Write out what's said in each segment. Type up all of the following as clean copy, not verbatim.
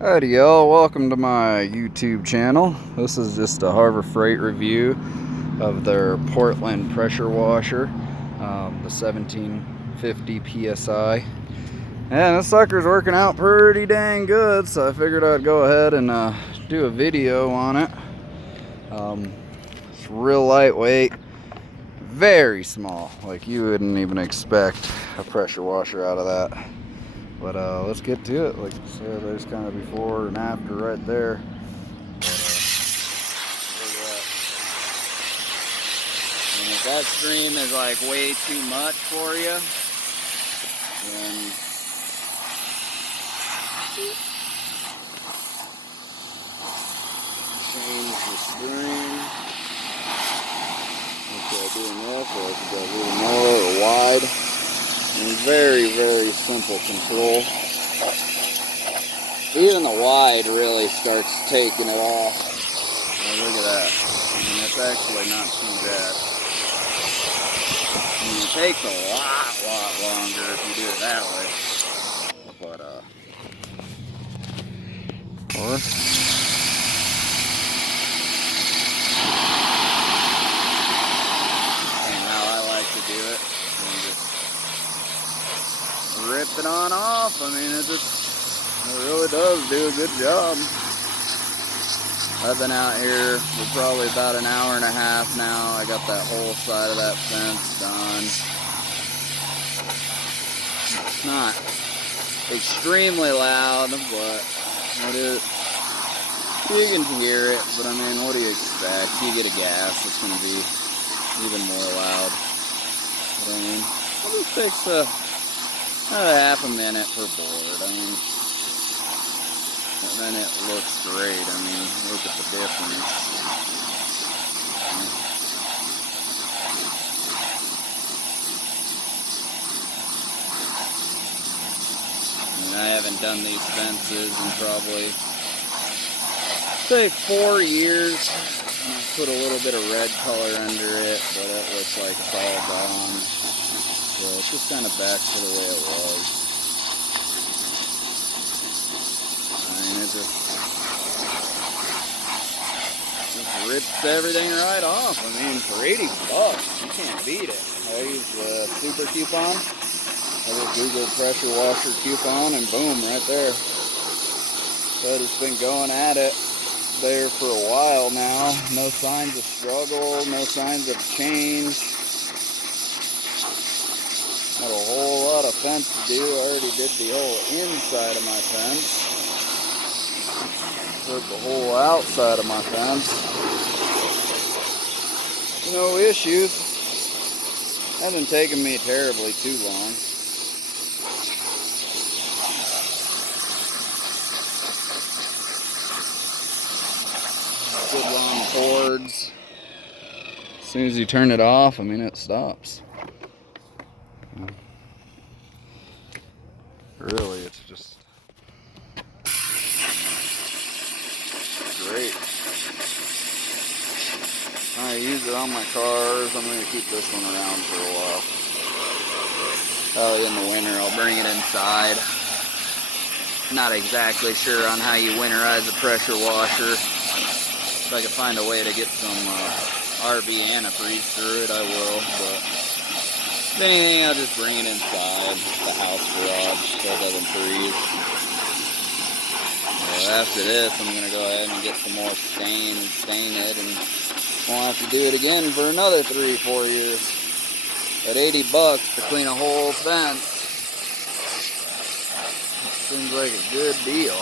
Howdy y'all, welcome to my YouTube channel. This is just a Harbor Freight review of their Portland pressure washer, the 1750 PSI. And this sucker's working out pretty dang good, so I figured I'd go ahead and do a video on it. It's real lightweight, very small, like you wouldn't even expect a pressure washer out of that. But let's get to it. Like I said, there's kind of before and after right there. Look at that. And if that stream is like way too much for you, then change the stream. Okay, doing this, or I could go a little more or wide. And very, very simple control. Even the wide really starts taking it off. Oh, look at that. I mean, it's actually not too bad. I mean, it takes a lot longer if you do it that way. But, or and how I like to do it. Rip it on off. I mean, it really does do a good job. I've been out here for probably about an hour and a half now. I got that whole side of that fence done. It's not extremely loud, but it is. You can hear it, but I mean, what do you expect? You get a gas, it's going to be even more loud. But I mean, it just takes a half a minute per board. I mean, and then it looks great. I mean, look at the difference. I mean, I haven't done these fences in probably, say, 4 years. I put a little bit of red color under it, but it looks like it's all gone. So it's just kind of back to the way it was. I mean, it just rips everything right off. I mean, for 80 bucks, you can't beat it. I use the super coupon, a little Google pressure washer coupon, and boom, right there. So I've just been going at it there for a while now. No signs of struggle, no signs of change. Not a whole lot of fence to do. I already did the whole inside of my fence. Took the whole outside of my fence. No issues. Hasn't taken me terribly too long. Good long cords. As soon as you turn it off, I mean, it stops. Really, it's just great. I use it on my cars. I'm going to keep this one around for a while. Probably in the winter I'll bring it inside. Not exactly sure on how you winterize a pressure washer. If I can find a way to get some RV antifreeze through it, I will. But if anything, I'll just bring it inside the house garage so it doesn't freeze. Well, after this, I'm going to go ahead and get some more stain and stain it, and won't have to do it again for another 3-4 years. At 80 bucks to clean a whole fence, seems like a good deal.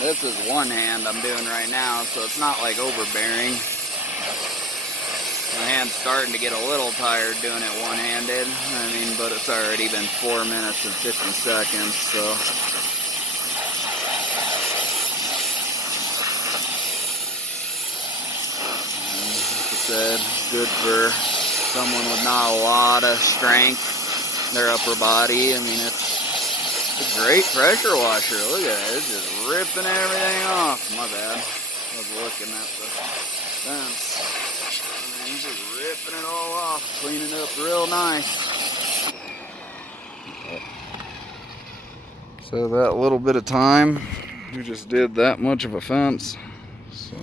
This is one hand I'm doing right now, so it's not like overbearing. My hand's starting to get a little tired doing it one-handed. I mean, but it's already been 4 minutes and 50 seconds, so said, good for someone with not a lot of strength in their upper body. I mean, it's a great pressure washer. Look at it, it's just ripping everything off. My bad, I was looking at the fence. I mean, he's just ripping it all off, cleaning it up real nice. So that little bit of time, we just did that much of a fence. So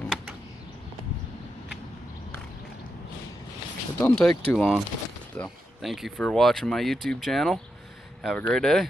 it don't take too long. So thank you for watching my YouTube channel. Have a great day.